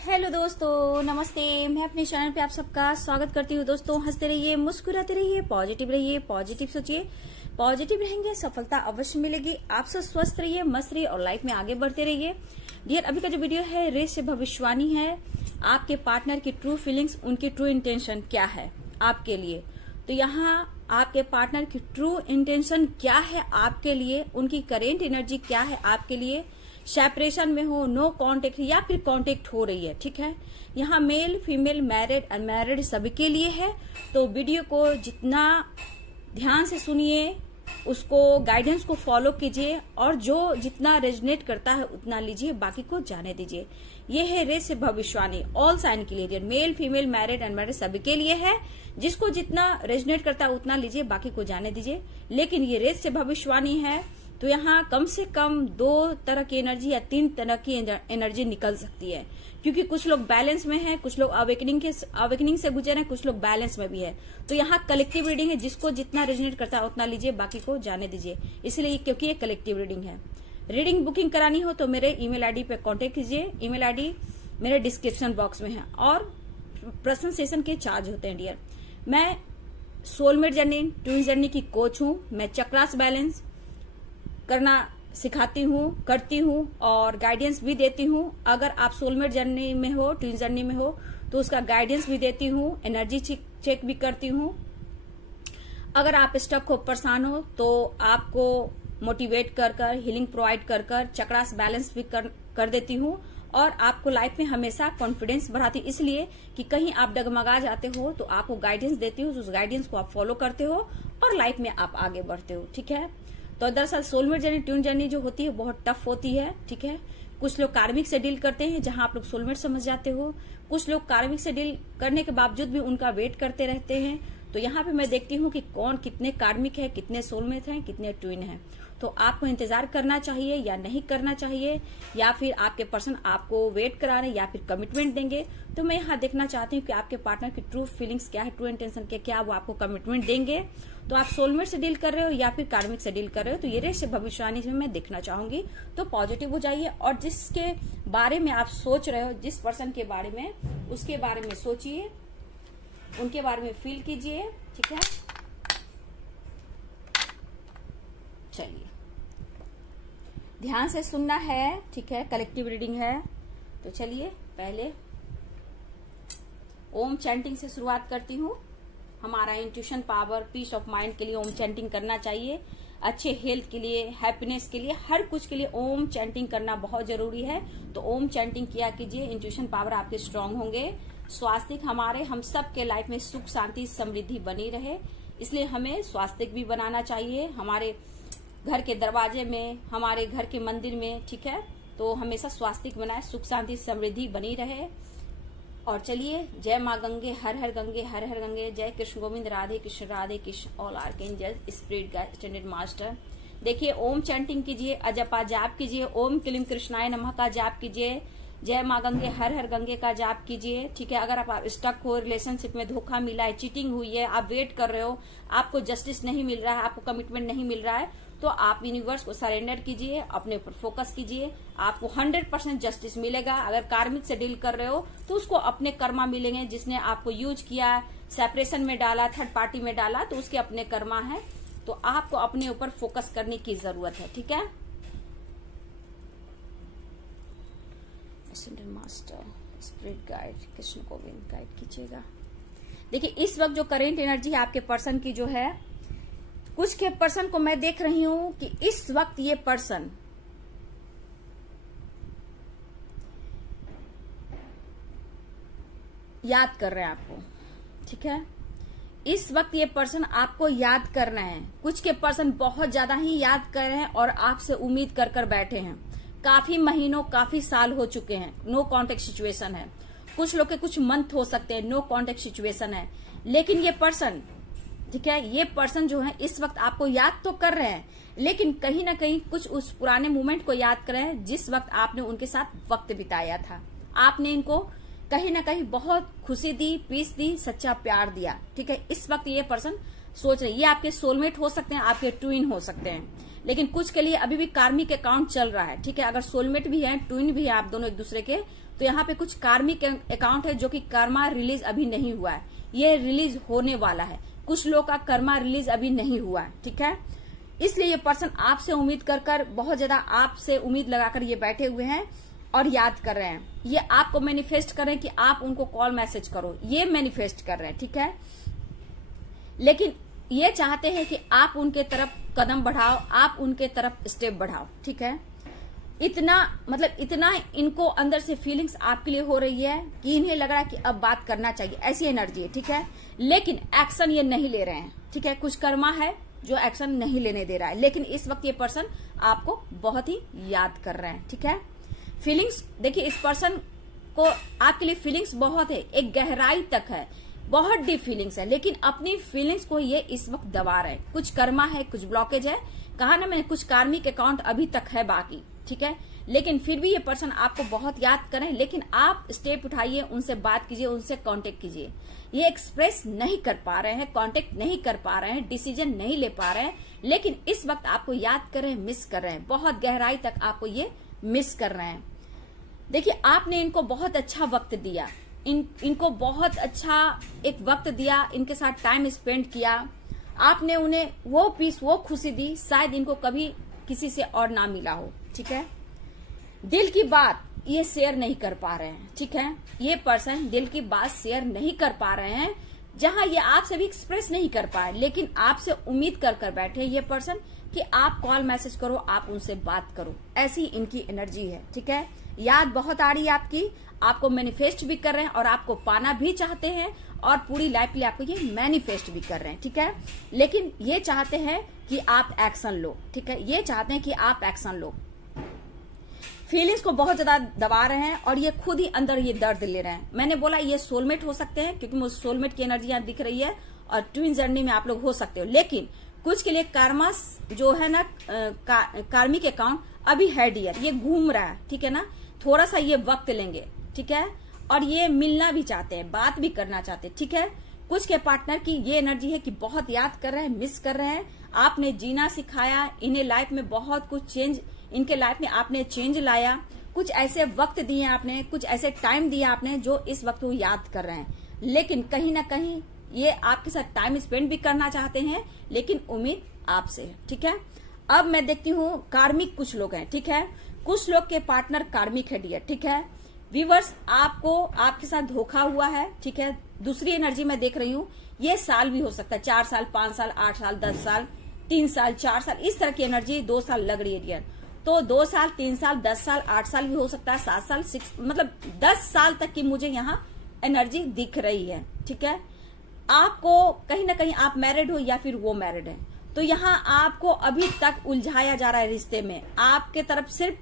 Hello दोस्तों, नमस्ते। मैं अपने चैनल पे आप सबका स्वागत करती हूँ। दोस्तों, हंसते रहिए, मुस्कुराते रहिए, पॉजिटिव सोचिए। पॉजिटिव रहेंगे, सफलता अवश्य मिलेगी। आप सब स्वस्थ रहिए, मस्त रहिए और लाइफ में आगे बढ़ते रहिए। डियर, अभी का जो वीडियो है रेस से भविष्यवाणी है। आपके पार्टनर की ट्रू फीलिंग्स, उनकी ट्रू इंटेंशन क्या है आपके लिए। तो यहाँ आपके पार्टनर की ट्रू इंटेंशन क्या है आपके लिए, उनकी करेंट एनर्जी क्या है आपके लिए। सेपरेशन में हो, नो कांटेक्ट या फिर कांटेक्ट हो रही है, ठीक है। यहाँ मेल फीमेल, मैरिड अनमैरिड सभी के लिए है। तो वीडियो को जितना ध्यान से सुनिए, उसको गाइडेंस को फॉलो कीजिए और जो जितना रेजनेट करता है उतना लीजिए, बाकी को जाने दीजिए। ये है रेस से भविष्यवाणी ऑल साइन के लिए, मेल फीमेल मैरिड अनमैरिड सभी के लिए है। जिसको जितना रेजनेट करता है उतना लीजिए, बाकी को जाने दीजिए। लेकिन ये रेस से भविष्यवाणी है तो यहाँ कम से कम 2 तरह की एनर्जी या 3 तरह की एनर्जी निकल सकती है, क्योंकि कुछ लोग बैलेंस में हैं, कुछ लोग अवेकनिंग से गुजर हैं, कुछ लोग बैलेंस में भी है। तो यहाँ कलेक्टिव रीडिंग है, जिसको जितना रेजोनेट करता है उतना लीजिए, बाकी को जाने दीजिए। इसलिए क्योंकि ये कलेक्टिव रीडिंग है। रीडिंग बुकिंग करानी हो तो मेरे ईमेल आईडी पे कांटेक्ट कीजिए। ईमेल आईडी मेरे डिस्क्रिप्शन बॉक्स में है और पर्सनल सेशन के चार्ज होते हैं। डियर, मैं सोलमेट जर्नी, ट्विन जर्नी की कोच हूँ। मैं चक्रास बैलेंस करना सिखाती हूँ, करती हूँ और गाइडेंस भी देती हूँ। अगर आप सोलमेट जर्नी में हो, ट्विन जर्नी में हो तो उसका गाइडेंस भी देती हूँ, एनर्जी चेक भी करती हूँ। अगर आप स्टक हो, परेशान हो तो आपको मोटिवेट कर हीलिंग प्रोवाइड कर चक्रास बैलेंस भी कर देती हूँ और आपको लाइफ में हमेशा कॉन्फिडेंस बढ़ाती, इसलिए कि कहीं आप डगमगा जाते हो तो आपको गाइडेंस देती हूँ। उस गाइडेंस को आप फॉलो करते हो और लाइफ में आप आगे बढ़ते हो, ठीक है। तो दरअसल सोलमेट जर्नी, ट्विन जर्नी जो होती है बहुत टफ होती है, ठीक है। कुछ लोग कार्मिक से डील करते हैं, जहां आप लोग सोलमेट समझ जाते हो। कुछ लोग कार्मिक से डील करने के बावजूद भी उनका वेट करते रहते हैं। तो यहाँ पे मैं देखती हूँ कि कौन कितने कार्मिक है, कितने सोलमेट हैं, कितने ट्विन हैं। तो आपको इंतजार करना चाहिए या नहीं करना चाहिए, या फिर आपके पर्सन आपको वेट करा रहे हैं या फिर कमिटमेंट देंगे। तो मैं यहाँ देखना चाहती हूँ कि आपके पार्टनर की ट्रू फीलिंग्स क्या है, ट्रू इंटेंशन क्या वो आपको कमिटमेंट देंगे। तो आप सोलमेट से डील कर रहे हो या फिर कार्मिक से डील कर रहे हो, तो ये रेस से भविष्यवाणी में मैं देखना चाहूंगी। तो पॉजिटिव हो जाइए और जिसके बारे में आप सोच रहे हो, जिस पर्सन के बारे में, उसके बारे में सोचिए, उनके बारे में फील कीजिए, ठीक है। चलिए, ध्यान से सुनना है, ठीक है। कलेक्टिव रीडिंग है तो चलिए पहले ओम चैंटिंग से शुरुआत करती हूँ। हमारा intuition power, peace of mind के लिए ओम चैंटिंग करना चाहिए। अच्छे हेल्थ के लिए, हैप्पीनेस के लिए, हर कुछ के लिए ओम चैंटिंग करना बहुत जरूरी है। तो ओम चैंटिंग किया कीजिए, इंट्यूशन पावर आपके स्ट्रांग होंगे। स्वास्थ्य हमारे, हम सब के लाइफ में सुख शांति समृद्धि बनी रहे, इसलिए हमें स्वास्थ्य भी बनाना चाहिए। हमारे घर के दरवाजे में, हमारे घर के मंदिर में, ठीक है। तो हमेशा स्वास्थ्य बनाए, सुख शांति समृद्धि बनी रहे। और चलिए, जय माँ गंगे, हर हर गंगे, हर हर गंगे, जय Krishna Govind, Radhe Krishna, all archangel, spirit guide, standard master. देखिए, ओम चैंटिंग कीजिए, अजपा जाप कीजिए, ओम क्लीम कृष्णाय नमः का जाप कीजिए, जय माँ गंगे, हर हर गंगे का जाप कीजिए, ठीक है। अगर आप स्टक हो, रिलेशनशिप में धोखा मिला है, चीटिंग हुई है, आप वेट कर रहे हो, आपको जस्टिस नहीं मिल रहा है, आपको कमिटमेंट नहीं मिल रहा है, तो आप यूनिवर्स को सरेंडर कीजिए, अपने ऊपर फोकस कीजिए, आपको 100% जस्टिस मिलेगा। अगर कार्मिक से डील कर रहे हो तो उसको अपने कर्मा मिलेंगे, जिसने आपको यूज किया, सेपरेशन में डाला, थर्ड पार्टी में डाला, तो उसके अपने कर्मा है। तो आपको अपने ऊपर फोकस करने की जरूरत है, ठीक है। Master, spirit guide, Krishna Govind guide कीजिएगा। देखिए, इस वक्त जो करेंट एनर्जी है आपके पर्सन की जो है, कुछ के पर्सन को मैं देख रही हूं कि इस वक्त ये पर्सन याद कर रहे हैं आपको, ठीक है। इस वक्त ये पर्सन आपको याद कर रहे हैं। कुछ के पर्सन बहुत ज्यादा ही याद कर रहे हैं और आपसे उम्मीद कर बैठे हैं। काफी महीनों, काफी साल हो चुके हैं, नो कांटेक्ट सिचुएशन है। कुछ लोग के कुछ मंथ हो सकते हैं, नो कांटेक्ट सिचुएशन है। लेकिन ये पर्सन, ठीक है, ये पर्सन जो है इस वक्त आपको याद तो कर रहे हैं, लेकिन कहीं ना कहीं कुछ उस पुराने मोमेंट को याद कर रहे हैं जिस वक्त आपने उनके साथ वक्त बिताया था। आपने इनको कहीं ना कहीं बहुत खुशी दी, पीस दी, सच्चा प्यार दिया, ठीक है। इस वक्त ये पर्सन सोच रहे, ये आपके सोलमेट हो सकते हैं, आपके ट्विन हो सकते हैं, लेकिन कुछ के लिए अभी भी कार्मिक अकाउंट चल रहा है, ठीक है। अगर सोलमेट भी है, ट्विन भी है, आप दोनों एक दूसरे के, तो यहाँ पे कुछ कार्मिक अकाउंट है जो कि कर्मा रिलीज अभी नहीं हुआ है, ये रिलीज होने वाला है। कुछ लोग का कर्मा रिलीज अभी नहीं हुआ है, ठीक है। इसलिए ये पर्सन आपसे उम्मीद कर बहुत ज्यादा आपसे उम्मीद लगाकर ये बैठे हुए हैं और याद कर रहे हैं। ये आपको मैनिफेस्ट कर रहे हैं कि आप उनको कॉल मैसेज करो, ये मैनिफेस्ट कर रहे हैं, ठीक है। लेकिन ये चाहते हैं कि आप उनके तरफ कदम बढ़ाओ, आप उनके तरफ स्टेप बढ़ाओ, ठीक है। इतना इनको अंदर से फीलिंग्स आपके लिए हो रही है कि इन्हें लग रहा है कि अब बात करना चाहिए, ऐसी एनर्जी है, ठीक है। लेकिन एक्शन ये नहीं ले रहे हैं, ठीक है। कुछ कर्मा है जो एक्शन नहीं लेने दे रहा है, लेकिन इस वक्त ये पर्सन आपको बहुत ही याद कर रहे हैं, ठीक है। फीलिंग्स देखिए, इस पर्सन को आपके लिए फीलिंग्स बहुत है, एक गहराई तक है, बहुत डीप फीलिंग्स है, लेकिन अपनी फीलिंग्स को ये इस वक्त दबा रहे हैं। कुछ कर्मा है, कुछ ब्लॉकेज है, कहा ना मैंने, कुछ कार्मिक अकाउंट अभी तक है बाकी, ठीक है। लेकिन फिर भी ये पर्सन आपको बहुत याद करें, लेकिन आप स्टेप उठाइए, उनसे बात कीजिए, उनसे कांटेक्ट कीजिए। ये एक्सप्रेस नहीं कर पा रहे हैं, कांटेक्ट नहीं कर पा रहे हैं, डिसीजन नहीं ले पा रहे हैं, लेकिन इस वक्त आपको याद कर रहे हैं, मिस कर रहे हैं, बहुत गहराई तक आपको ये मिस कर रहे हैं। देखिए, आपने इनको बहुत अच्छा वक्त दिया, इनको बहुत अच्छा एक वक्त दिया, इनके साथ टाइम स्पेंड किया, आपने उन्हें वो पीस, वो खुशी दी, शायद इनको कभी किसी से और ना मिला हो, ठीक है। दिल की बात ये शेयर नहीं कर पा रहे हैं, ठीक है। ये पर्सन दिल की बात शेयर नहीं कर पा रहे हैं, जहां ये आपसे भी एक्सप्रेस नहीं कर पाए, लेकिन आपसे उम्मीद कर बैठे ये पर्सन कि आप कॉल मैसेज करो, आप उनसे बात करो, ऐसी इनकी एनर्जी है, ठीक है। याद बहुत आ रही है आपकी, आपको मैनिफेस्ट भी कर रहे हैं और आपको पाना भी चाहते हैं, और पूरी लाइफ के लिए आपको ये मैनिफेस्ट भी कर रहे हैं, ठीक है। लेकिन ये चाहते हैं कि आप एक्शन लो, ठीक है। ये चाहते हैं कि आप एक्शन लो। फीलिंग्स को बहुत ज्यादा दबा रहे हैं और ये खुद ही अंदर ये दर्द ले रहे हैं। मैंने बोला ये सोलमेट हो सकते हैं, क्योंकि मुझे सोलमेट की एनर्जी यहाँ दिख रही है, और ट्विन जर्नी में आप लोग हो सकते हो। लेकिन कुछ के लिए कर्मा जो है ना, कार्मिक अकाउंट अभी है डियर, ये घूम रहा है, ठीक है ना। थोड़ा सा ये वक्त लेंगे, ठीक है। और ये मिलना भी चाहते हैं, बात भी करना चाहते हैं, ठीक है। कुछ के पार्टनर की ये एनर्जी है कि बहुत याद कर रहे हैं, मिस कर रहे हैं। आपने जीना सिखाया, इन्हें लाइफ में बहुत कुछ चेंज, इनके लाइफ में आपने चेंज लाया, कुछ ऐसे वक्त दिए आपने, कुछ ऐसे टाइम दिया आपने जो इस वक्त वो याद कर रहे हैं। लेकिन कहीं ना कहीं ये आपके साथ टाइम स्पेंड भी करना चाहते हैं, लेकिन उम्मीद आपसे है, ठीक है। अब मैं देखती हूँ कार्मिक कुछ लोग हैं, ठीक है। कुछ लोग के पार्टनर कार्मिक है डियर, ठीक है। व्यूअर्स, आपको आपके साथ धोखा हुआ है, ठीक है। दूसरी एनर्जी मैं देख रही हूँ, ये साल भी हो सकता है, 4 साल, 5 साल, 8 साल, 10 साल, 3 साल, 4 साल, इस तरह की एनर्जी 2 साल लग रही है डियर। तो 2 साल, 3 साल, 10 साल, 8 साल भी हो सकता है, 7 साल, 10 साल तक की मुझे यहाँ एनर्जी दिख रही है, ठीक है। आपको कहीं ना कहीं आप मैरिड हो या फिर वो मैरिड है, तो यहाँ आपको अभी तक उलझाया जा रहा है रिश्ते में। आपके तरफ सिर्फ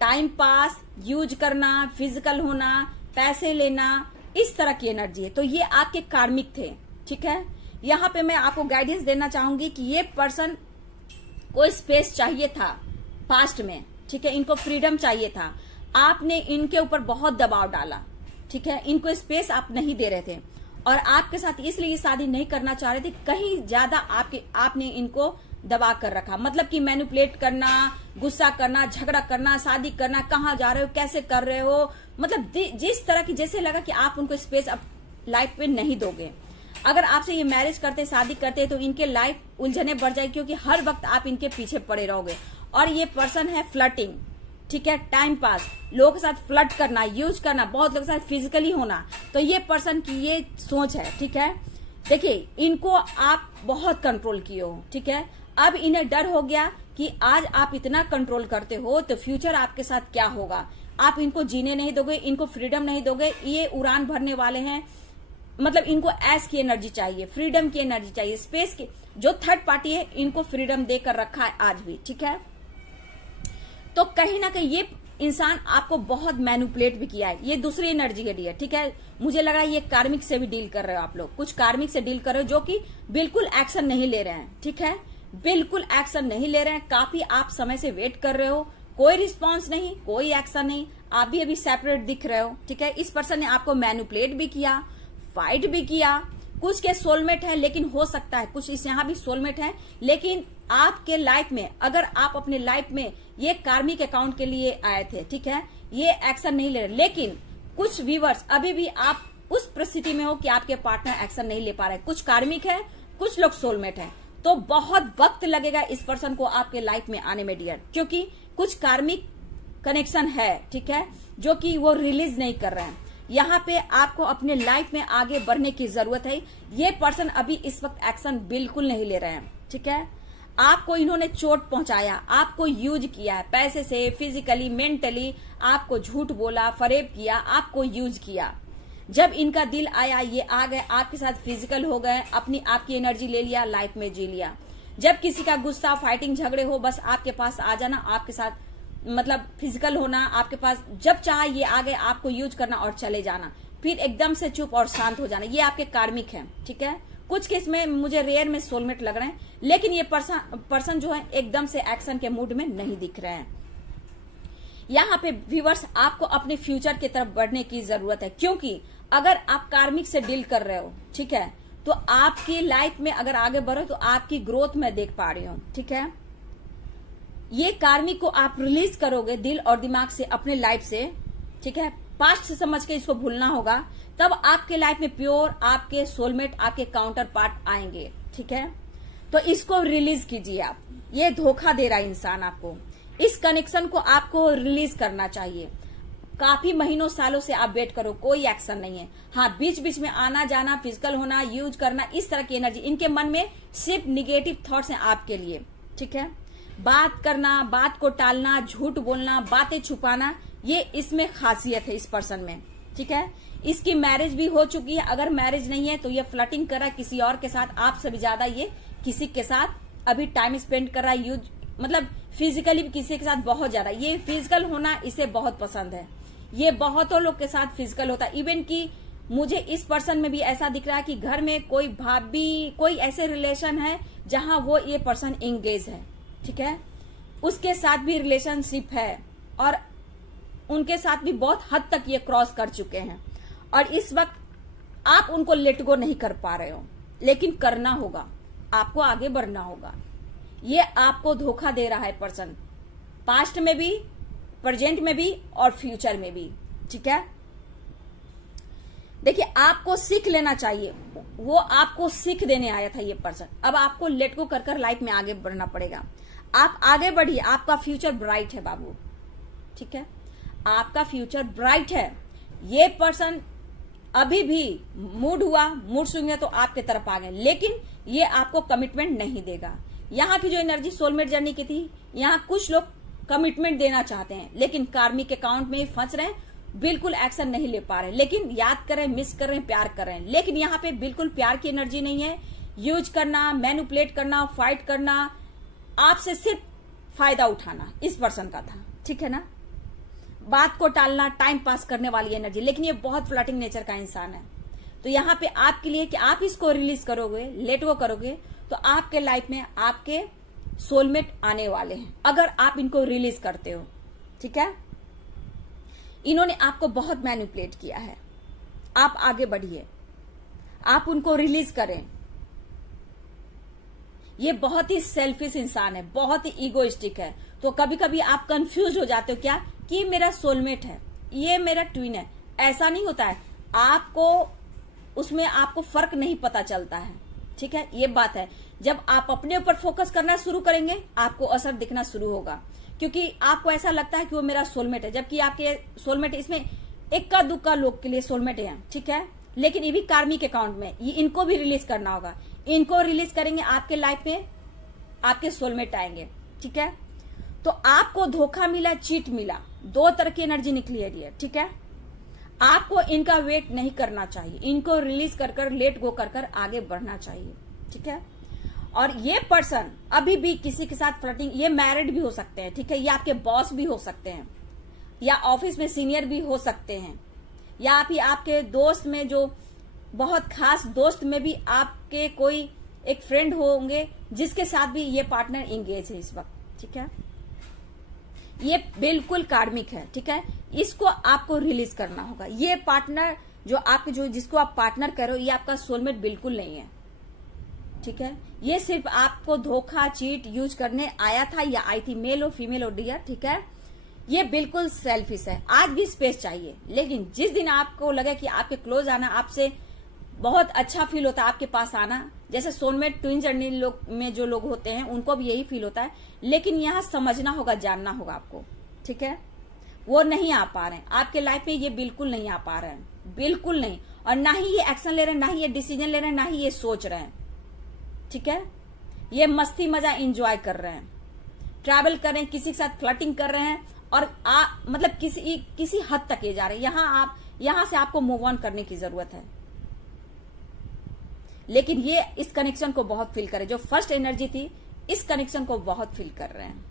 टाइम पास, यूज करना, फिजिकल होना, पैसे लेना, इस तरह की एनर्जी है। तो ये आपके कार्मिक थे, ठीक है। यहाँ पे मैं आपको गाइडेंस देना चाहूंगी कि ये पर्सन को स्पेस चाहिए था पास्ट में, ठीक है। इनको फ्रीडम चाहिए था, आपने इनके ऊपर बहुत दबाव डाला, ठीक है। इनको स्पेस आप नहीं दे रहे थे, और आपके साथ इसलिए शादी नहीं करना चाह रहे थे, कहीं ज्यादा आपने इनको दबा कर रखा। मतलब कि मैनिपुलेट करना, गुस्सा करना, झगड़ा करना, शादी करना, कहाँ जा रहे हो, कैसे कर रहे हो, मतलब जिस तरह की, जैसे लगा कि आप उनको स्पेस अब लाइफ पे नहीं दोगे। अगर आपसे ये मैरिज करते, शादी करते, तो इनके लाइफ उलझने बढ़ जाएगी, क्योंकि हर वक्त आप इनके पीछे पड़े रहोगे। और ये पर्सन है फ्लर्टिंग, ठीक है, टाइम पास, लोगों के साथ फ्लर्ट करना, यूज करना, बहुत लोगों के साथ फिजिकली होना। तो ये पर्सन की ये सोच है, ठीक है। देखिए, इनको आप बहुत कंट्रोल किए हो, ठीक है। अब इन्हें डर हो गया कि आज आप इतना कंट्रोल करते हो तो फ्यूचर आपके साथ क्या होगा। आप इनको जीने नहीं दोगे, इनको फ्रीडम नहीं दोगे, ये उड़ान भरने वाले हैं। मतलब इनको ऐश की एनर्जी चाहिए, फ्रीडम की एनर्जी चाहिए, स्पेस की। जो थर्ड पार्टी है, इनको फ्रीडम देकर रखा है आज भी, ठीक है। तो कहीं ना कहीं ये इंसान आपको बहुत मैनिपुलेट भी किया है। ये दूसरी एनर्जी के लिए, ठीक है। मुझे लग रहा है ये कार्मिक से भी डील कर रहे हो आप लोग, कुछ कार्मिक से डील कर रहे हो जो कि बिल्कुल एक्शन नहीं ले रहे हैं, ठीक है। बिल्कुल एक्शन नहीं ले रहे हैं, काफी आप समय से वेट कर रहे हो, कोई रिस्पांस नहीं, कोई एक्शन नहीं, आप भी अभी सेपरेट दिख रहे हो, ठीक है। इस पर्सन ने आपको मैनिपुलेट भी किया, फाइट भी किया। कुछ के सोलमेट है, लेकिन हो सकता है कुछ इस यहाँ भी सोलमेट है, लेकिन आपके लाइफ में, अगर आप अपने लाइफ में ये कार्मिक अकाउंट के लिए आए थे, ठीक है, ये एक्शन नहीं ले रहे, लेकिन कुछ व्यूअर्स अभी भी आप उस परिस्थिति में हो कि आपके पार्टनर एक्शन नहीं ले पा रहे, कुछ कार्मिक है, कुछ लोग सोलमेट है, तो बहुत वक्त लगेगा इस पर्सन को आपके लाइफ में आने में डियर, क्योंकि कुछ कार्मिक कनेक्शन है, ठीक है, जो कि वो रिलीज नहीं कर रहे हैं। यहाँ पे आपको अपने लाइफ में आगे बढ़ने की जरूरत है। ये पर्सन अभी इस वक्त एक्शन बिल्कुल नहीं ले रहे हैं, ठीक है। आपको इन्होंने चोट पहुंचाया, आपको यूज किया है पैसे से, फिजिकली, मेंटली, आपको झूठ बोला, फरेब किया, आपको यूज किया। जब इनका दिल आया, ये आ गए, आपके साथ फिजिकल हो गए, अपनी आपकी एनर्जी ले लिया, लाइफ में जी लिया। जब किसी का गुस्सा, फाइटिंग, झगड़े हो, बस आपके पास आ जाना, आपके साथ मतलब फिजिकल होना, आपके पास जब चाहे ये आ गए, आपको यूज करना और चले जाना, फिर एकदम से चुप और शांत हो जाना। ये आपके कार्मिक है, ठीक है। कुछ केस में मुझे रेयर में सोलमेट लग रहे हैं, लेकिन ये पर्सन जो है एकदम से एक्शन के मूड में नहीं दिख रहे हैं। यहाँ पे व्यूअर्स आपको अपने फ्यूचर की तरफ बढ़ने की जरूरत है, क्योंकि अगर आप कार्मिक से डील कर रहे हो, ठीक है, तो आपकी लाइफ में अगर आगे बढ़ो तो आपकी ग्रोथ मैं देख पा रही हूं, ठीक है। ये कार्मिक को आप रिलीज करोगे दिल और दिमाग से, अपने लाइफ से, ठीक है, पास्ट से समझ के इसको भूलना होगा, तब आपके लाइफ में प्योर आपके सोलमेट, आपके काउंटर पार्ट आएंगे, ठीक है। तो इसको रिलीज कीजिए आप। ये धोखा दे रहा है इंसान आपको, इस कनेक्शन को आपको रिलीज करना चाहिए। काफी महीनों सालों से आप वेट करो, कोई एक्शन नहीं है। हाँ, बीच बीच में आना जाना, फिजिकल होना, यूज करना, इस तरह की एनर्जी इनके मन में सिर्फ निगेटिव थॉट्स हैं आपके लिए, ठीक है। बात करना, बात को टालना, झूठ बोलना, बातें छुपाना, ये इसमें खासियत है इस पर्सन में, ठीक है। इसकी मैरिज भी हो चुकी है, अगर मैरिज नहीं है तो ये फ्लर्टिंग कर रहा है किसी और के साथ, आपसे भी ज्यादा ये किसी के साथ अभी टाइम स्पेंड कर रहा है, यूज मतलब फिजिकली भी किसी के साथ बहुत ज्यादा। ये फिजिकल होना इसे बहुत पसंद है, ये बहुतों लोग के साथ फिजिकल होता है। इवन कि मुझे इस पर्सन में भी ऐसा दिख रहा है कि घर में कोई भाभी, कोई ऐसे रिलेशन है जहां वो ये पर्सन एंगेज है, ठीक है, उसके साथ भी रिलेशनशिप है और उनके साथ भी बहुत हद तक ये क्रॉस कर चुके हैं, और इस वक्त आप उनको लेट गो नहीं कर पा रहे हो, लेकिन करना होगा, आपको आगे बढ़ना होगा। ये आपको धोखा दे रहा है पर्सन, पास्ट में भी, प्रेजेंट में भी और फ्यूचर में भी, ठीक है। देखिए, आपको सीख लेना चाहिए, वो आपको सीख देने आया था ये पर्सन। अब आपको लेट गो कर लाइफ में आगे बढ़ना पड़ेगा। आप आगे बढ़िए, आपका फ्यूचर ब्राइट है बाबू, ठीक है, आपका फ्यूचर ब्राइट है। ये पर्सन अभी भी मूड स्विंग है तो आपके तरफ आ गए, लेकिन ये आपको कमिटमेंट नहीं देगा। यहाँ की जो एनर्जी सोलमेट जर्नी की थी, यहाँ कुछ लोग कमिटमेंट देना चाहते हैं, लेकिन कार्मिक अकाउंट में फंस रहे हैं, बिल्कुल एक्शन नहीं ले पा रहे, लेकिन याद कर रहे हैं, मिस कर रहे हैं, प्यार कर रहे हैं, लेकिन यहाँ पे बिल्कुल प्यार की एनर्जी नहीं है। यूज करना, मैनिपुलेट करना, फाइट करना, आपसे सिर्फ फायदा उठाना इस पर्सन का था, ठीक है ना। बात को टालना, टाइम पास करने वाली एनर्जी, लेकिन ये बहुत फ्लर्टिंग नेचर का इंसान है। तो यहाँ पे आपके लिए कि आप इसको रिलीज करोगे, लेट गो करोगे, तो आपके लाइफ में आपके सोलमेट आने वाले हैं, अगर आप इनको रिलीज करते हो, ठीक है। इन्होंने आपको बहुत मैनिपुलेट किया है, आप आगे बढ़िए, आप उनको रिलीज करें। ये बहुत ही सेल्फिश इंसान है, बहुत ही ईगोइस्टिक है, तो कभी कभी आप कंफ्यूज हो जाते हो क्या कि मेरा सोलमेट है, ये मेरा ट्विन है। ऐसा नहीं होता है, आपको उसमें आपको फर्क नहीं पता चलता है, ठीक है। ये बात है, जब आप अपने ऊपर फोकस करना शुरू करेंगे आपको असर दिखना शुरू होगा, क्योंकि आपको ऐसा लगता है कि वो मेरा सोलमेट है, जबकि आपके सोलमेट इसमें इक्का दुक्का लोग के लिए सोलमेट है, ठीक है। लेकिन ये भी कार्मिक अकाउंट में, ये इनको भी रिलीज करना होगा। इनको रिलीज करेंगे, आपके लाइफ में आपके सोलमेट आएंगे, ठीक है। तो आपको धोखा मिला, चीट मिला, दो तरह की एनर्जी निकली है डियर, ठीक है। आपको इनका वेट नहीं करना चाहिए, इनको रिलीज कर लेट गो कर आगे बढ़ना चाहिए, ठीक है। और ये पर्सन अभी भी किसी के साथ फ्लर्टिंग, ये मैरिड भी हो सकते हैं, ठीक है, ये आपके बॉस भी हो सकते हैं, या ऑफिस में सीनियर भी हो सकते हैं, या आप ही आपके दोस्त में जो बहुत खास दोस्त में भी आपके कोई एक फ्रेंड होंगे जिसके साथ भी ये पार्टनर एंगेज है इस वक्त, ठीक है। ये बिल्कुल कार्मिक है, ठीक है, इसको आपको रिलीज करना होगा। ये पार्टनर जो जिसको आप पार्टनर करो, ये आपका सोलमेट बिल्कुल नहीं है, ठीक है। ये सिर्फ आपको धोखा, चीट, यूज करने आया था या आई थी, मेल हो फीमेल हो डियर, ठीक है। ये बिल्कुल सेल्फिश है। आज भी स्पेस चाहिए, लेकिन जिस दिन आपको लगे कि आपके क्लोज आना आपसे बहुत अच्छा फील होता है, आपके पास आना, जैसे सोलमेट ट्विन जर्नी में जो लोग होते हैं उनको भी यही फील होता है, लेकिन यहाँ समझना होगा, जानना होगा आपको, ठीक है। वो नहीं आ पा रहे हैं आपके लाइफ में, ये बिल्कुल नहीं आ पा रहे हैं, बिल्कुल नहीं। और ना ही ये एक्शन ले रहे हैं, ना ही ये डिसीजन ले रहे हैं, ना ही ये सोच रहे हैं, ठीक है। ये मस्ती मजा एंजॉय कर रहे हैं, ट्रैवल कर रहे हैं, किसी के साथ फ्लर्टिंग कर रहे हैं, और मतलब किसी हद तक ये जा रहे हैं। यहां से आपको मूव ऑन करने की जरूरत है, लेकिन ये इस कनेक्शन को बहुत फील करे, जो फर्स्ट एनर्जी थी इस कनेक्शन को बहुत फील कर रहे हैं।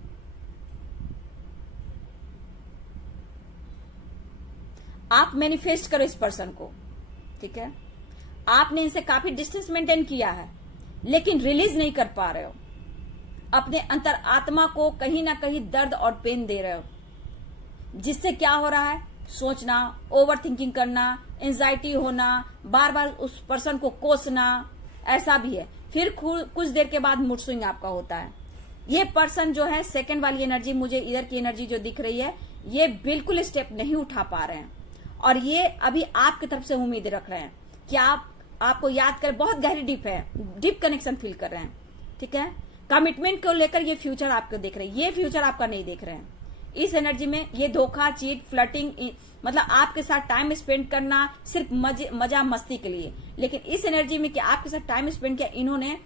आप मैनिफेस्ट करो इस पर्सन को, ठीक है। आपने इनसे काफी डिस्टेंस मेंटेन किया है, लेकिन रिलीज नहीं कर पा रहे हो, अपने अंतर आत्मा को कहीं ना कहीं दर्द और पेन दे रहे हो, जिससे क्या हो रहा है, सोचना, ओवर थिंकिंग करना, एंजाइटी होना, बार बार उस पर्सन को कोसना, ऐसा भी है। फिर कुछ देर के बाद मूड स्विंग आपका होता है। ये पर्सन जो है सेकंड वाली एनर्जी, मुझे इधर की एनर्जी जो दिख रही है, ये बिल्कुल स्टेप नहीं उठा पा रहे हैं, और ये अभी आपकी तरफ से उम्मीद रख रहे हैं कि आपको याद कर, बहुत गहरी डीप कनेक्शन फील कर रहे हैं, ठीक है। कमिटमेंट को लेकर ये फ्यूचर आपको देख रहे हैं, ये फ्यूचर आपका नहीं देख रहे हैं। इस एनर्जी में ये धोखा, चीट, फ्लर्टिंग, मतलब आपके साथ टाइम स्पेंड करना सिर्फ मजा मस्ती के लिए, लेकिन इस एनर्जी में कि आपके साथ टाइम स्पेंड किया, इन्होंने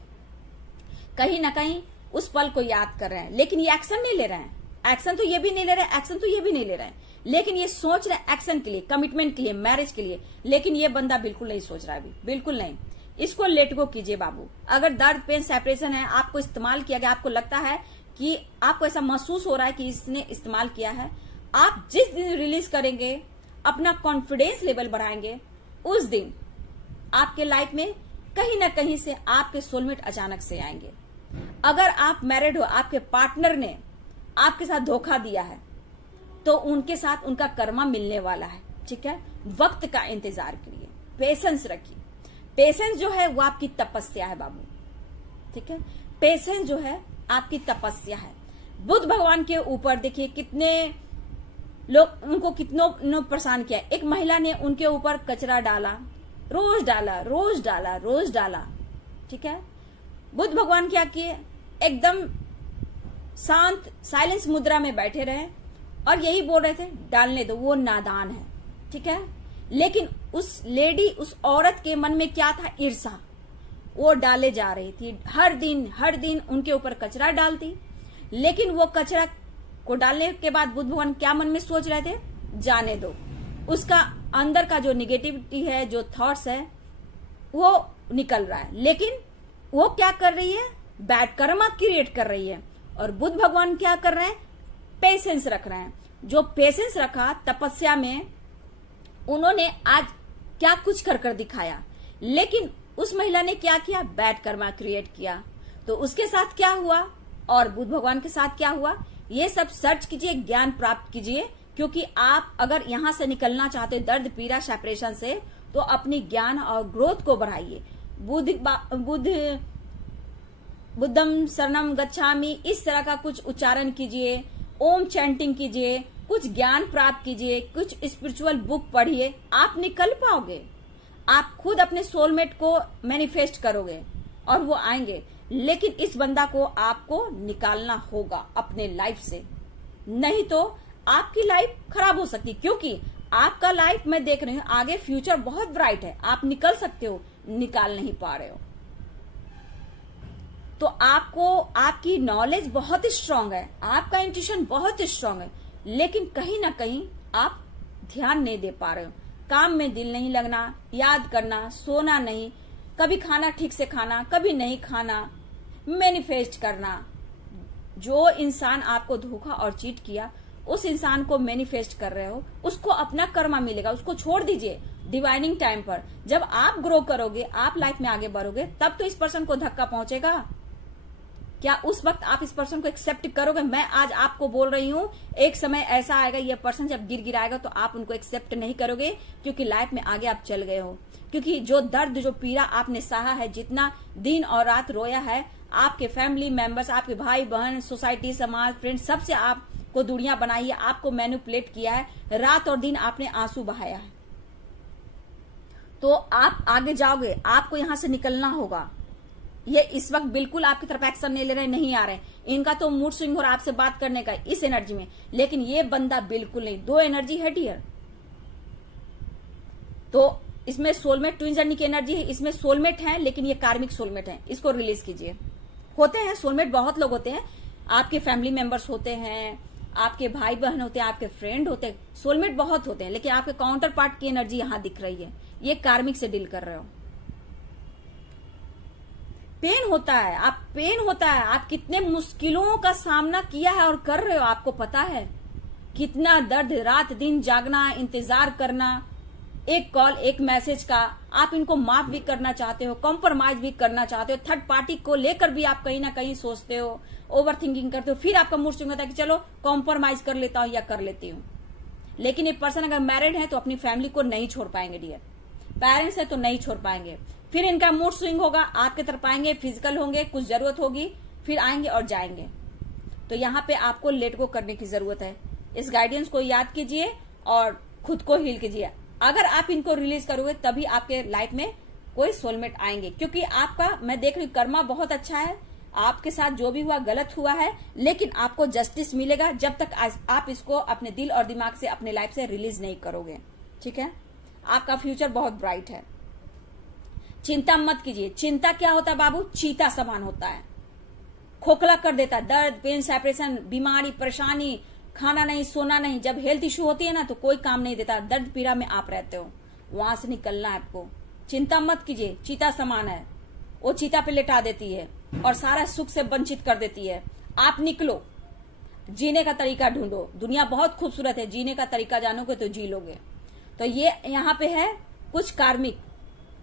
कहीं ना कहीं उस पल को याद कर रहे हैं, लेकिन ये एक्शन नहीं ले रहे हैं। एक्शन तो ये भी नहीं ले रहे हैं, एक्शन तो ये भी नहीं ले रहे हैं, लेकिन ये सोच रहे हैं एक्शन के लिए, कमिटमेंट के लिए, मैरिज के लिए, लेकिन ये बंदा बिल्कुल नहीं सोच रहा है अभी, बिल्कुल नहीं। इसको लेट गो कीजिए बाबू। अगर दर्द, पेन, सेपरेशन है, आपको इस्तेमाल किया गया, आपको लगता है कि आपको ऐसा महसूस हो रहा है कि इसने इस्तेमाल किया है, आप जिस दिन रिलीज करेंगे, अपना कॉन्फिडेंस लेवल बढ़ाएंगे, उस दिन आपके लाइफ में कहीं ना कहीं से आपके सोलमेट अचानक से आएंगे। अगर आप मैरिड हो, आपके पार्टनर ने आपके साथ धोखा दिया है, तो उनके साथ उनका कर्मा मिलने वाला है, ठीक है। वक्त का इंतजार करिए, पेशेंस रखिए। पेशेंस जो है वो आपकी तपस्या है बाबू, ठीक है। पेशेंस जो है आपकी तपस्या है। बुद्ध भगवान के ऊपर देखिए कितने लोग, उनको कितनों परेशान किया। एक महिला ने उनके ऊपर कचरा डाला, रोज डाला, रोज डाला, रोज डाला, ठीक है। बुद्ध भगवान क्या किए, एकदम शांत साइलेंस मुद्रा में बैठे रहे और यही बोल रहे थे, डालने दो, वो नादान है, ठीक है। लेकिन उस लेडी, उस औरत के मन में क्या था, ईर्ष्या। वो डाले जा रही थी, हर दिन उनके ऊपर कचरा डालती, लेकिन वो कचरा को डालने के बाद बुद्ध भगवान क्या मन में सोच रहे थे, जाने दो, उसका अंदर का जो निगेटिविटी है, जो थॉट्स है, वो निकल रहा है, लेकिन वो क्या कर रही है, बैड कर्मा क्रिएट कर रही है। और बुद्ध भगवान क्या कर रहे हैं, पेशेंस रख रहे हैं। जो पेशेंस रखा तपस्या में, उन्होंने आज क्या कुछ कर दिखाया, लेकिन उस महिला ने क्या किया, बैड कर्मा क्रिएट किया। तो उसके साथ क्या हुआ और बुद्ध भगवान के साथ क्या हुआ, ये सब सर्च कीजिए, ज्ञान प्राप्त कीजिए, क्योंकि आप अगर यहां से निकलना चाहते दर्द, पीड़ा, सेपरेशन से, तो अपनी ज्ञान और ग्रोथ को बढ़ाइए। बुद्धम शरणम गच्छामि, इस तरह का कुछ उच्चारण कीजिए, ओम चैंटिंग कीजिए, कुछ ज्ञान प्राप्त कीजिए, कुछ स्पिरिचुअल बुक पढ़िए, आप निकल पाओगे। आप खुद अपने सोलमेट को मैनिफेस्ट करोगे और वो आएंगे, लेकिन इस बंदा को आपको निकालना होगा अपने लाइफ से, नहीं तो आपकी लाइफ खराब हो सकती, क्योंकि आपका लाइफ मैं देख रही हूं आगे फ्यूचर बहुत ब्राइट है, आप निकल सकते हो, निकाल नहीं पा रहे हो। तो आपको, आपकी नॉलेज बहुत स्ट्रांग है, आपका इंट्यूशन बहुत स्ट्रांग है, लेकिन कहीं ना कहीं आप ध्यान नहीं दे पा रहे हो। काम में दिल नहीं लगना, याद करना, सोना नहीं, कभी खाना ठीक से खाना, कभी नहीं खाना, मैनिफेस्ट करना। जो इंसान आपको धोखा और चीट किया, उस इंसान को मैनिफेस्ट कर रहे हो, उसको अपना कर्मा मिलेगा, उसको छोड़ दीजिए। डिवाइनिंग टाइम पर जब आप ग्रो करोगे, आप लाइफ में आगे बढ़ोगे, तब तो इस पर्सन को धक्का पहुंचेगा। क्या उस वक्त आप इस पर्सन को एक्सेप्ट करोगे? मैं आज आपको बोल रही हूँ, एक समय ऐसा आएगा, ये पर्सन जब गिर गिराएगा तो आप उनको एक्सेप्ट नहीं करोगे, क्योंकि लाइफ में आगे आप चल गए हो। क्योंकि जो दर्द, जो पीड़ा आपने सहा है, जितना दिन और रात रोया है, आपके फैमिली मेंबर्स, आपके भाई बहन, सोसाइटी, समाज, फ्रेंड, सबसे आप को दूरियां बनाई है, आपको मैनिपुलेट किया है, रात और दिन आपने आंसू बहाया है, तो आप आगे जाओगे, आपको यहां से निकलना होगा। ये इस वक्त बिल्कुल आपकी तरफ एक्शन नहीं ले रहे, नहीं आ रहे। इनका तो मूड स्विंग हो रहा है आपसे बात करने का इस एनर्जी में, लेकिन ये बंदा बिल्कुल नहीं। दो एनर्जी है डियर, तो इसमें सोलमेट ट्विन जर्नी की एनर्जी है, इसमें सोलमेट है, लेकिन ये कार्मिक सोलमेट है। इसको रिलीज कीजिए। होते हैं सोलमेट, बहुत लोग होते हैं, आपके फैमिली मेंबर्स होते हैं, आपके भाई बहन होते हैं, आपके फ्रेंड होते हैं, सोलमेट बहुत होते हैं, लेकिन आपके काउंटर पार्ट की एनर्जी यहां दिख रही है। ये कार्मिक से डील कर रहे हो। पेन होता है, आप कितने मुश्किलों का सामना किया है और कर रहे हो, आपको पता है कितना दर्द, रात दिन जागना, इंतजार करना, एक कॉल एक मैसेज का। आप इनको माफ भी करना चाहते हो, कॉम्प्रोमाइज भी करना चाहते हो, थर्ड पार्टी को लेकर भी आप कहीं ना कहीं सोचते हो, ओवर थिंकिंग करते हो, फिर आपका मूड स्विंग होता है कि चलो कॉम्प्रोमाइज कर लेता हूं या कर लेती हूं। लेकिन ये पर्सन अगर मैरिड है तो अपनी फैमिली को नहीं छोड़ पाएंगे डियर, पेरेंट्स है तो नहीं छोड़ पाएंगे, फिर इनका मूड स्विंग होगा, आपके तरफ आएंगे, फिजिकल होंगे, कुछ जरूरत होगी, फिर आएंगे और जाएंगे। तो यहाँ पे आपको लेट गो करने की जरूरत है। इस गाइडेंस को याद कीजिए और खुद को हील कीजिए। अगर आप इनको रिलीज करोगे तभी आपके लाइफ में कोई सोलमेट आएंगे, क्योंकि आपका मैं देख रही हूँ कर्मा बहुत अच्छा है, आपके साथ जो भी हुआ गलत हुआ है, लेकिन आपको जस्टिस मिलेगा जब तक आप इसको अपने दिल और दिमाग से अपने लाइफ से रिलीज नहीं करोगे। ठीक है, आपका फ्यूचर बहुत ब्राइट है। चिंता मत कीजिए। चिंता क्या होता है बाबू? चीता समान होता है, खोखला कर देता है। दर्द, पेन, सेपरेशन, बीमारी, परेशानी, खाना नहीं, सोना नहीं। जब हेल्थ इश्यू होती है ना तो कोई काम नहीं देता, दर्द पीड़ा में आप रहते हो, वहां से निकलना है आपको। चिंता मत कीजिए, चीता समान है, वो चीता पे लेटा देती है और सारा सुख से वंचित कर देती है। आप निकलो, जीने का तरीका ढूंढो। दुनिया बहुत खूबसूरत है, जीने का तरीका जानोगे तो जी लोगे। तो ये यहाँ पे है कुछ कार्मिक,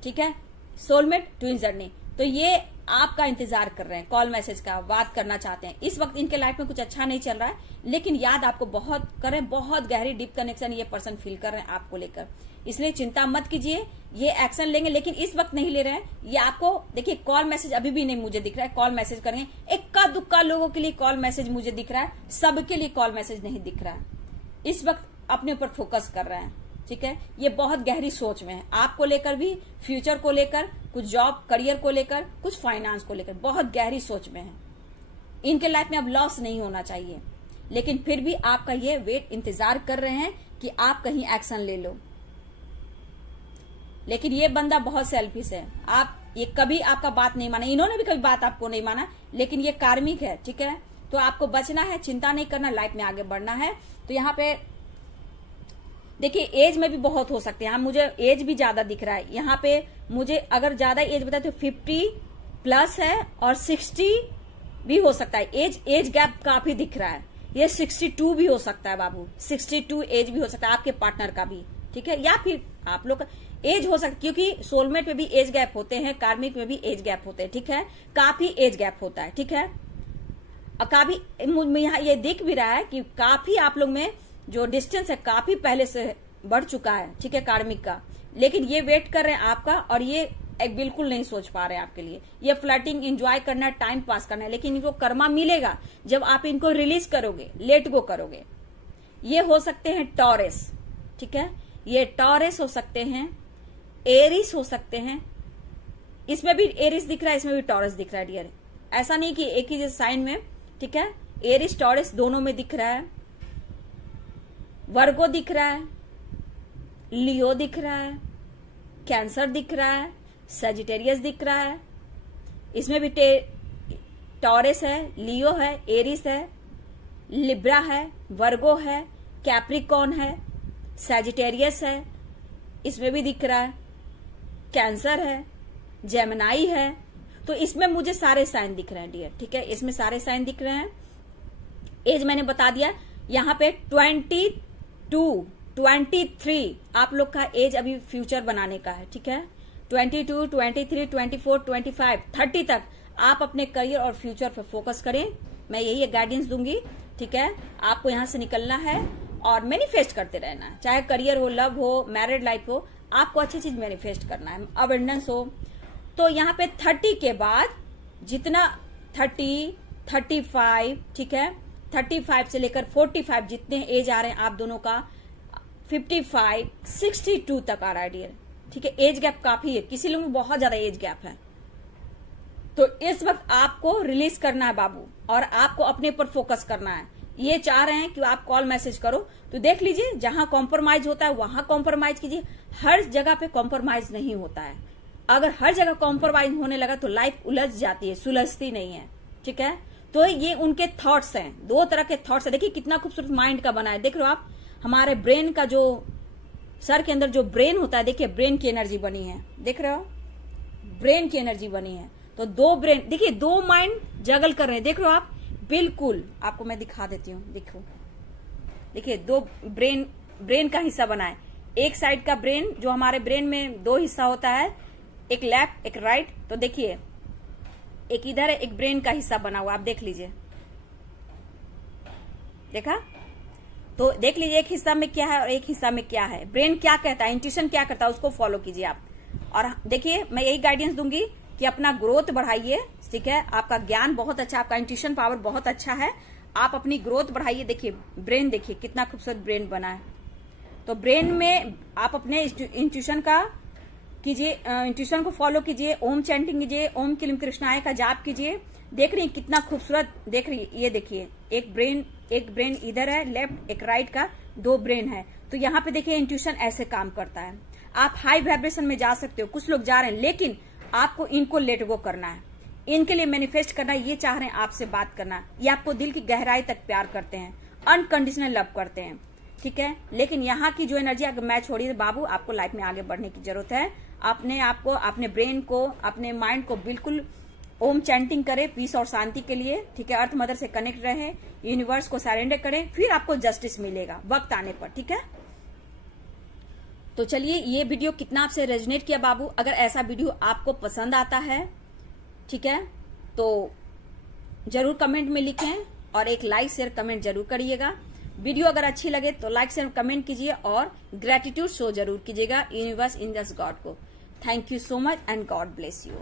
ठीक है, सोलमेट ट्विन जर्नी। तो ये आपका इंतजार कर रहे हैं, कॉल मैसेज का, बात करना चाहते हैं। इस वक्त इनके लाइफ में कुछ अच्छा नहीं चल रहा है, लेकिन याद आपको बहुत कर रहे हैं, बहुत गहरी डीप कनेक्शन ये पर्सन फील कर रहे हैं आपको लेकर। इसलिए चिंता मत कीजिए, ये एक्शन लेंगे, लेकिन इस वक्त नहीं ले रहे हैं। ये आपको देखिए, कॉल मैसेज अभी भी नहीं मुझे दिख रहा है, कॉल मैसेज करेंगे। इक्का दुक्का लोगों के लिए कॉल मैसेज मुझे दिख रहा है, सबके लिए कॉल मैसेज नहीं दिख रहा है। इस वक्त अपने ऊपर फोकस कर रहे हैं। ठीक है, ये बहुत गहरी सोच में है, आपको लेकर भी, फ्यूचर को लेकर, कुछ जॉब करियर को लेकर, कुछ फाइनेंस को लेकर, बहुत गहरी सोच में है। इनके लाइफ में अब लॉस नहीं होना चाहिए, लेकिन फिर भी आपका ये वेट इंतजार कर रहे हैं कि आप कहीं एक्शन ले लो। लेकिन ये बंदा बहुत सेल्फिश है, आप ये कभी आपका बात नहीं माना, इन्होंने भी कभी बात आपको नहीं माना, लेकिन ये कार्मिक है। ठीक है, तो आपको बचना है, चिंता नहीं करना, लाइफ में आगे बढ़ना है। तो यहाँ पे देखिए, एज में भी बहुत हो सकते हैं। मुझे एज भी ज्यादा दिख रहा है यहाँ पे, मुझे अगर ज्यादा एज बताए तो 50 प्लस है और 60 भी हो सकता है। एज गैप काफी दिख रहा है, ये 62 भी हो सकता है बाबू, 62 एज भी हो सकता है आपके पार्टनर का भी। ठीक है, या फिर आप लोग का एज हो सकता है, क्योंकि सोलमेट में भी एज गैप होते हैं, कार्मिक में भी एज गैप होते हैं। ठीक है, काफी एज गैप होता है। ठीक है, और काफी यहाँ ये दिख भी रहा है कि काफी आप लोग में जो डिस्टेंस है काफी पहले से बढ़ चुका है। ठीक है, कार्मिक का, लेकिन ये वेट कर रहे हैं आपका, और ये एक बिल्कुल नहीं सोच पा रहे हैं आपके लिए। ये फ्लर्टिंग, एंजॉय करना, टाइम पास करना है, लेकिन इनको कर्मा मिलेगा जब आप इनको रिलीज करोगे, लेट गो करोगे। ये हो सकते हैं टॉरस, ठीक है, ये टॉरस हो सकते हैं, एरिस हो सकते हैं। इसमें भी एरिस दिख रहा है, इसमें भी टॉरस दिख रहा है डियर, ऐसा नहीं कि एक ही साइन में। ठीक है, एरिस टॉरस दोनों में दिख रहा है। वर्गो दिख रहा है, लियो दिख रहा है, कैंसर दिख रहा है, सजिटेरियस दिख रहा है। इसमें भी टॉरस है, लियो है, एरिस है, लिब्रा है, वर्गो है, कैप्रिकॉन है, सजिटेरियस है, इसमें भी दिख रहा है, कैंसर है, जेमिनाई है। तो इसमें मुझे सारे साइन दिख रहे हैं डियर। ठीक है, इसमें सारे साइन दिख रहे हैं। एज मैंने बता दिया, यहाँ पे 22, 23 आप लोग का एज अभी फ्यूचर बनाने का है। ठीक है, 22, 23, 24, 25, 30 तक आप अपने करियर और फ्यूचर पर फोकस करें। मैं यही गाइडेंस दूंगी। ठीक है, आपको यहां से निकलना है और मैनिफेस्ट करते रहना है, चाहे करियर हो, लव हो, मैरिड लाइफ हो, आपको अच्छी चीज मैनिफेस्ट करना है, अबंडेंस हो। तो यहाँ पे 30 के बाद जितना 30, 35, ठीक है, 35 से लेकर 45 जितने एज आ रहे हैं आप दोनों का, 55, 62 तक आ रहा है डियर। ठीक है, एज गैप काफी है, किसी लोगों में बहुत ज्यादा एज गैप है। तो इस वक्त आपको रिलीज करना है बाबू, और आपको अपने पर फोकस करना है। ये चाह रहे हैं कि आप कॉल मैसेज करो, तो देख लीजिए जहां कॉम्प्रोमाइज होता है वहां कॉम्प्रोमाइज कीजिए। हर जगह पे कॉम्प्रोमाइज नहीं होता है। अगर हर जगह कॉम्प्रोमाइज होने लगा तो लाइफ उलझ जाती है, सुलझती नहीं है। ठीक है, तो ये उनके थॉट्स हैं, दो तरह के थॉट्स है। देखिए कितना खूबसूरत माइंड का बना है, देख रहे हो आप। हमारे ब्रेन का जो सर के अंदर जो ब्रेन होता है, देखिए ब्रेन की एनर्जी बनी है, देख रहे हो, ब्रेन की एनर्जी बनी है। तो दो ब्रेन, देखिए दो माइंड जगल कर रहे हैं, देख रहे हो आप। बिल्कुल आपको मैं दिखा देती हूँ, देखो देखिए दो ब्रेन का हिस्सा बना है। एक साइड का ब्रेन, जो हमारे ब्रेन में दो हिस्सा होता है, एक लेफ्ट एक राइट। तो देखिए एक इधर है, एक ब्रेन का हिस्सा बना हुआ, आप देख लीजिए, देखा। तो देख लीजिए एक हिस्सा में क्या है और एक हिस्सा में क्या है। ब्रेन क्या कहता है, इंट्यूशन क्या करता है, उसको फॉलो कीजिए आप। और देखिए मैं यही गाइडेंस दूंगी कि अपना ग्रोथ बढ़ाइए। ठीक है, आपका ज्ञान बहुत अच्छा, आपका इंट्यूशन पावर बहुत अच्छा है, आप अपनी ग्रोथ बढ़ाइए। देखिए ब्रेन, देखिए कितना खूबसूरत ब्रेन बना है। तो ब्रेन में आप अपने इंट्यूशन का कीजिए, इंट्यूशन को फॉलो कीजिए, ओम चैंटिंग कीजिए, ओम क्लीम कृष्णाय का जाप कीजिए। देख रही कितना खूबसूरत, देख रही, ये देखिए एक ब्रेन इधर है, लेफ्ट एक राइट का, दो ब्रेन है। तो यहाँ पे देखिए इंट्यूशन ऐसे काम करता है। आप हाई वाइब्रेशन में जा सकते हो, कुछ लोग जा रहे हैं, लेकिन आपको इनको लेट गो करना है, इनके लिए मैनिफेस्ट करना है। ये चाह रहे हैं आपसे बात करना, ये आपको दिल की गहराई तक प्यार करते हैं, अनकंडीशनल लव करते हैं। ठीक है, लेकिन यहाँ की जो एनर्जी अगर मैच हो रही है बाबू, आपको लाइफ में आगे बढ़ने की जरूरत है। अपने आप को, अपने ब्रेन को, अपने माइंड को बिल्कुल ओम चैंटिंग करें पीस और शांति के लिए। ठीक है, अर्थ मदर से कनेक्ट रहे, यूनिवर्स को सरेंडर करें, फिर आपको जस्टिस मिलेगा वक्त आने पर। ठीक है, तो चलिए ये वीडियो कितना आपसे रेजोनेट किया बाबू। अगर ऐसा वीडियो आपको पसंद आता है, ठीक है, तो जरूर कमेंट में लिखें और एक लाइक शेयर कमेंट जरूर करिएगा। वीडियो अगर अच्छी लगे तो लाइक शेयर कमेंट कीजिए और ग्रेटिट्यूड शो जरूर कीजिएगा यूनिवर्स इन जस्ट गॉड को। Thank you so much and God bless you.